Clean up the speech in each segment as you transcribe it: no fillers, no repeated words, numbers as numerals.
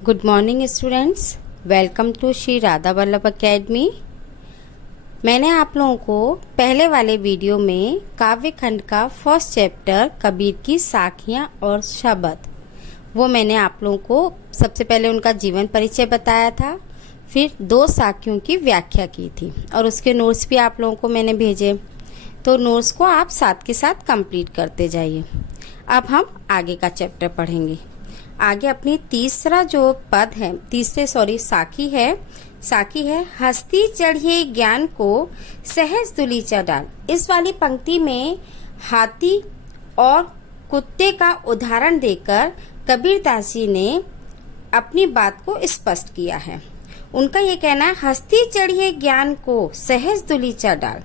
Good morning students, welcome to Shri Radha Vallabh academy. मैंने आप लोगों को पहले वाले वीडियो में काव्य खंड का फर्स्ट चैप्टर कबीर की साखियां और शब्द वो मैंने आप लोगों को सबसे पहले उनका जीवन परिचय बताया था, फिर 2 साखियों की व्याख्या की थी और उसके नोट्स भी आप लोगों को मैंने भेजे। तो नोट्स को आप साथ के साथ कंप्लीट करते जाइए। अब हम आगे का चैप्टर पढ़ेंगे। आगे अपनी तीसरा जो पद है, साखी है हस्ती चढ़िए ज्ञान को सहज दुली चढ़ाल। इस वाली पंक्ति में हाथी और कुत्ते का उदाहरण देकर कबीरदास जी ने अपनी बात को स्पष्ट किया है। उनका ये कहना है हस्ती चढ़िए ज्ञान को सहज दुली चढ़ाल,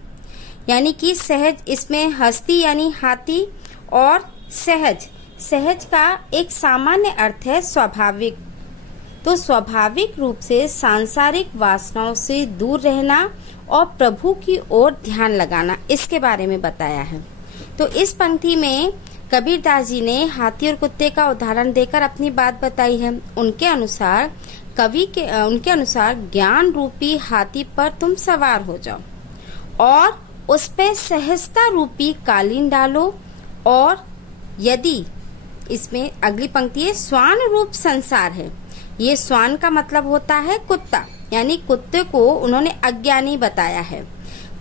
यानी कि सहज, इसमें हस्ती यानी हाथी और सहज का एक सामान्य अर्थ है स्वाभाविक। तो स्वाभाविक रूप से सांसारिक वासनाओं से दूर रहना और प्रभु की ओर ध्यान लगाना, इसके बारे में बताया है। तो इस पंक्ति में कबीरदास जी ने हाथी और कुत्ते का उदाहरण देकर अपनी बात बताई है। उनके अनुसार ज्ञान रूपी हाथी पर तुम सवार हो जाओ और उस पे सहजता रूपी कालीन डालो, और यदि इसमें अगली पंक्ति है स्वान रूप संसार है। ये स्वान का मतलब होता है कुत्ता, यानी कुत्ते को उन्होंने अज्ञानी बताया है।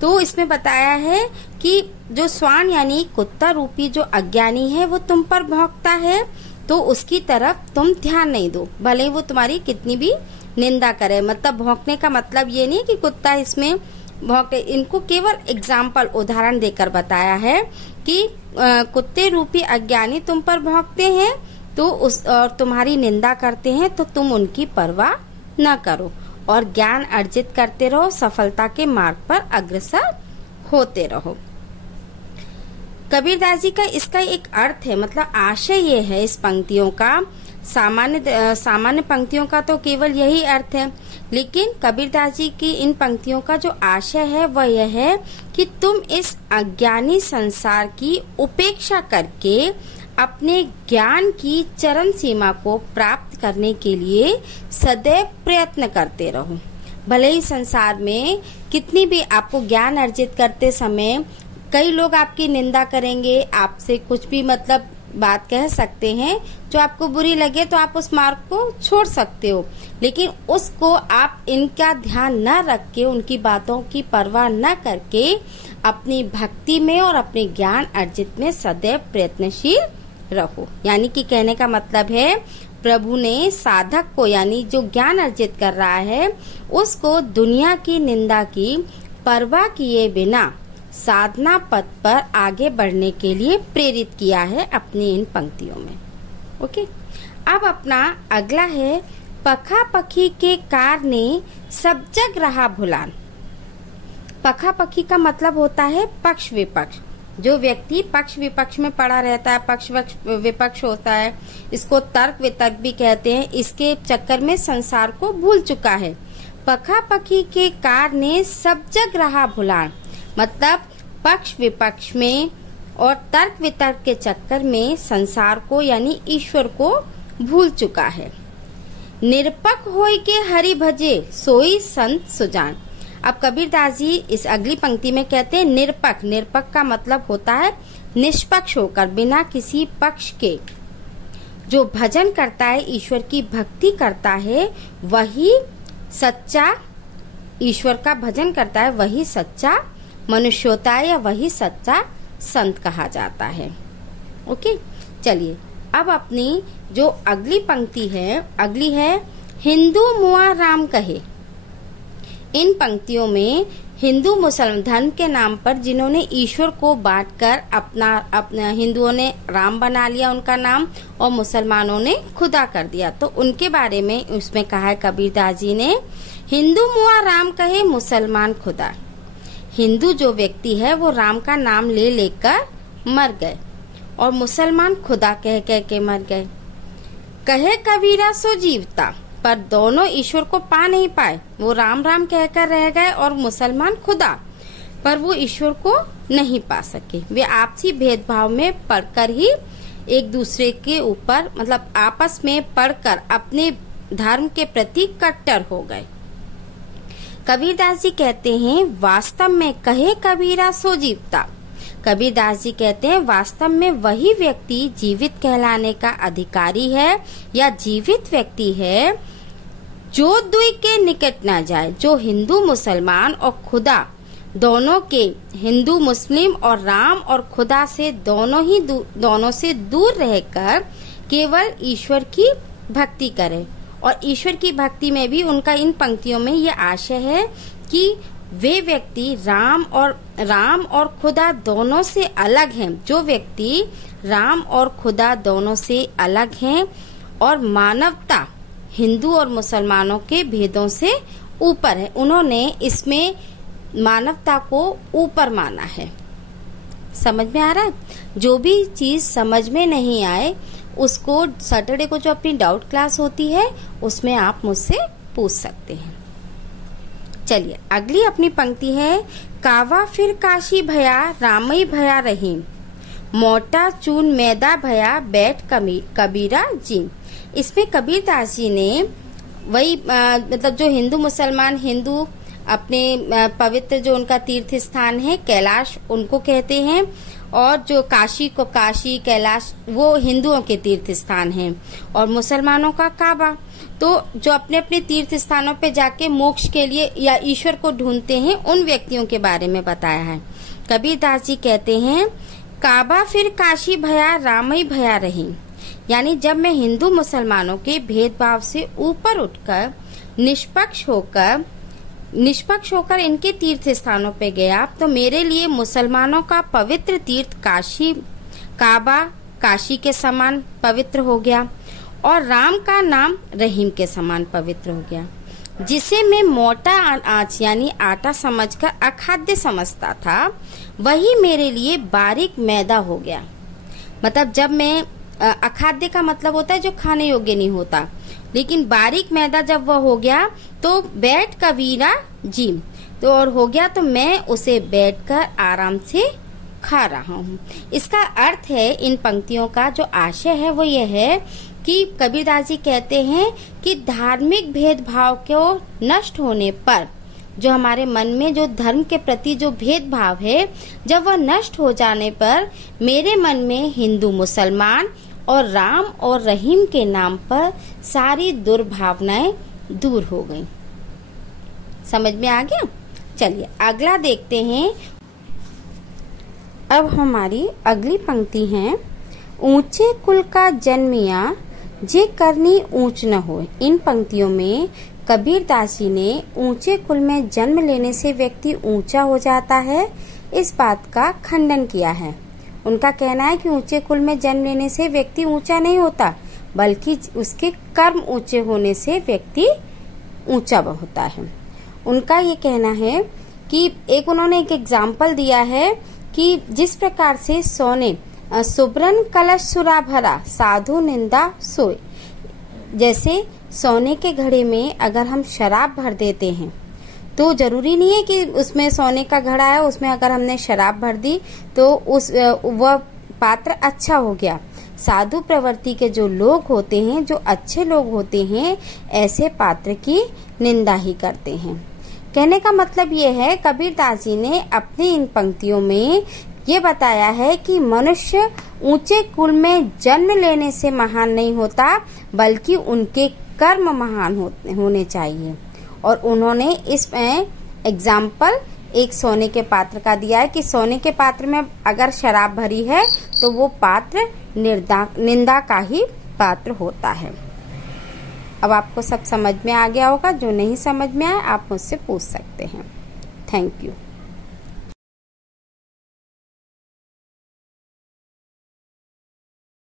तो इसमें बताया है कि जो स्वान यानी कुत्ता रूपी जो अज्ञानी है वो तुम पर भौंकता है, तो उसकी तरफ तुम ध्यान नहीं दो, भले वो तुम्हारी कितनी भी निंदा करे। मतलब भौंकने का मतलब ये नहीं कि कुत्ता इसमें भौंके, इनको केवल एग्जाम्पल उदाहरण देकर बताया है कि कुत्ते रूपी अज्ञानी तुम पर भौंकते हैं तो और तुम्हारी निंदा करते हैं, तो तुम उनकी परवाह न करो और ज्ञान अर्जित करते रहो, सफलता के मार्ग पर अग्रसर होते रहो। कबीरदास जी का इसका एक अर्थ है, मतलब आशय ये है इस पंक्तियों का। सामान्य पंक्तियों का तो केवल यही अर्थ है, लेकिन कबीरदास जी की इन पंक्तियों का जो आशय है वह यह है कि तुम इस अज्ञानी संसार की उपेक्षा करके अपने ज्ञान की चरम सीमा को प्राप्त करने के लिए सदैव प्रयत्न करते रहो। भले ही संसार में कितनी भी आपको ज्ञान अर्जित करते समय कई लोग आपकी निंदा करेंगे, आपसे कुछ भी मतलब बात कह सकते हैं जो आपको बुरी लगे, तो आप उस मार्ग को छोड़ सकते हो, लेकिन उसको आप इनका ध्यान न रख के, उनकी बातों की परवाह न करके अपनी भक्ति में और अपने ज्ञान अर्जित में सदैव प्रयत्नशील रहो। यानी कि कहने का मतलब है प्रभु ने साधक को, यानी जो ज्ञान अर्जित कर रहा है, उसको दुनिया की निंदा की परवाह किए बिना साधना पथ पर आगे बढ़ने के लिए प्रेरित किया है अपनी इन पंक्तियों में। ओके, अब अपना अगला है पखा पखी के कार ने सब जग रहा भुलान। पखा पखी का मतलब होता है पक्ष विपक्ष। जो व्यक्ति पक्ष विपक्ष में पड़ा रहता है, पक्ष विपक्ष होता है, इसको तर्क वितर्क भी कहते हैं, इसके चक्कर में संसार को भूल चुका है। पखा पखी के कार ने सब जग रहा भुलान, मतलब पक्ष विपक्ष में और तर्क वितर्क के चक्कर में संसार को यानी ईश्वर को भूल चुका है। निरपक होय के हरि भजे सोई संत सुजान। अब कबीरदास जी इस अगली पंक्ति में कहते हैं निरपक का मतलब होता है निष्पक्ष होकर, बिना किसी पक्ष के। जो भजन करता है, ईश्वर की भक्ति करता है, वही सच्चा, ईश्वर का भजन करता है वही सच्चा मनुष्य होता है, या वही सच्चा संत कहा जाता है। ओके, चलिए अब अपनी जो अगली पंक्ति है, अगली है हिंदू मुआ राम कहे। इन पंक्तियों में हिंदू मुसलमान धर्म के नाम पर जिन्होंने ईश्वर को बांटकर अपना हिंदुओं ने राम बना लिया उनका नाम, और मुसलमानों ने खुदा कर दिया, तो उनके बारे में उसमें कहा है कबीरदास जी ने हिंदू मुआ राम कहे मुसलमान खुदा। हिंदू जो व्यक्ति है वो राम का नाम ले लेकर मर गए और मुसलमान खुदा कह कह के मर गए। कहे कबीरा सो जीवता, पर दोनों ईश्वर को पा नहीं पाए। वो राम राम कहकर रह गए और मुसलमान खुदा, पर वो ईश्वर को नहीं पा सके। वे आपसी भेदभाव में पड़कर ही एक दूसरे के ऊपर, मतलब आपस में पड़कर अपने धर्म के प्रति कट्टर हो गए। कबीरदास जी कहते हैं वास्तव में कहे कबीरा सो जीवता। कबीरदास जी कहते हैं वास्तव में वही व्यक्ति जीवित कहलाने का अधिकारी है या जीवित व्यक्ति है जो दुई के निकट ना जाए, जो हिंदू मुसलमान और खुदा दोनों के, हिंदू मुस्लिम और राम और खुदा से दोनों से दूर रहकर केवल ईश्वर की भक्ति करे। और ईश्वर की भक्ति में भी उनका इन पंक्तियों में ये आशय है कि वे व्यक्ति राम और खुदा दोनों से अलग हैं, जो व्यक्ति राम और खुदा दोनों से अलग हैं और मानवता हिंदू और मुसलमानों के भेदों से ऊपर है। उन्होंने इसमें मानवता को ऊपर माना है। समझ में आ रहा है? जो भी चीज समझ में नहीं आए उसको सैटरडे को जो अपनी डाउट क्लास होती है उसमें आप मुझसे पूछ सकते हैं। चलिए अगली अपनी पंक्ति है, कावा फिर काशी भया रामई भया रहीम, मोटा चून मैदा भया बैठ कबीरा जी। इसमें कबीरदास जी ने वही मतलब जो हिंदू मुसलमान, हिंदू अपने पवित्र जो उनका तीर्थ स्थान है कैलाश उनको कहते हैं, और जो काशी को काशी कैलाश वो हिंदुओं के तीर्थ स्थान हैं, और मुसलमानों का काबा। तो जो अपने अपने तीर्थ स्थानों पे जाके मोक्ष के लिए या ईश्वर को ढूंढते हैं उन व्यक्तियों के बारे में बताया है। कबीरदास जी कहते हैं काबा फिर काशी भया रामई भया रही, यानी जब मैं हिंदू मुसलमानों के भेदभाव से ऊपर उठकर निष्पक्ष होकर इनके तीर्थ स्थानों पे गया तो मेरे लिए मुसलमानों का पवित्र तीर्थ काबा काशी के समान पवित्र हो गया और राम का नाम रहीम के समान पवित्र हो गया। जिसे मैं मोटा आंच यानी आटा समझकर अखाद्य समझता था वही मेरे लिए बारीक मैदा हो गया। मतलब जब मैं अखाद्य का मतलब होता है जो खाने योग्य नहीं होता, लेकिन बारीक मैदा जब वह हो गया तो बैठ कबीरा जी तो और हो गया तो मैं उसे बैठकर आराम से खा रहा हूँ। इसका अर्थ है इन पंक्तियों का जो आशय है वो ये है कि कबीरदास जी कहते हैं कि धार्मिक भेदभाव को नष्ट होने पर जो हमारे मन में जो धर्म के प्रति जो भेदभाव है जब वह नष्ट हो जाने पर मेरे मन में हिंदू मुसलमान और राम और रहीम के नाम पर सारी दुर्भावनाएं दूर हो गईं। समझ में आ गया? चलिए अगला देखते हैं। अब हमारी अगली पंक्ति है, ऊंचे कुल का जन्मिया जे करनी ऊंच न हो। इन पंक्तियों में कबीरदास जी ने ऊंचे कुल में जन्म लेने से व्यक्ति ऊंचा हो जाता है इस बात का खंडन किया है। उनका कहना है कि ऊंचे कुल में जन्म लेने से व्यक्ति ऊंचा नहीं होता बल्कि उसके कर्म ऊंचे होने से व्यक्ति ऊंचा होता है। उनका ये कहना है कि उन्होंने एक एग्जाम्पल दिया है कि जिस प्रकार से सोने सुब्रन कलश सुरा भरा साधु निंदा सोए, जैसे सोने के घड़े में अगर हम शराब भर देते हैं तो जरूरी नहीं है कि उसमें सोने का घड़ा है उसमें अगर हमने शराब भर दी तो वह पात्र अच्छा हो गया। साधु प्रवृत्ति के जो लोग होते हैं, जो अच्छे लोग होते हैं, ऐसे पात्र की निंदा ही करते हैं। कहने का मतलब ये है कबीरदास जी ने अपनी इन पंक्तियों में ये बताया है कि मनुष्य ऊंचे कुल में जन्म लेने से महान नहीं होता बल्कि उनके कर्म महान होने चाहिए। और उन्होंने इसमें एग्जाम्पल एक सोने के पात्र का दिया है कि सोने के पात्र में अगर शराब भरी है तो वो पात्र निंदा का ही पात्र होता है। अब आपको सब समझ में आ गया होगा। जो नहीं समझ में आए आप मुझसे पूछ सकते हैं। Thank you.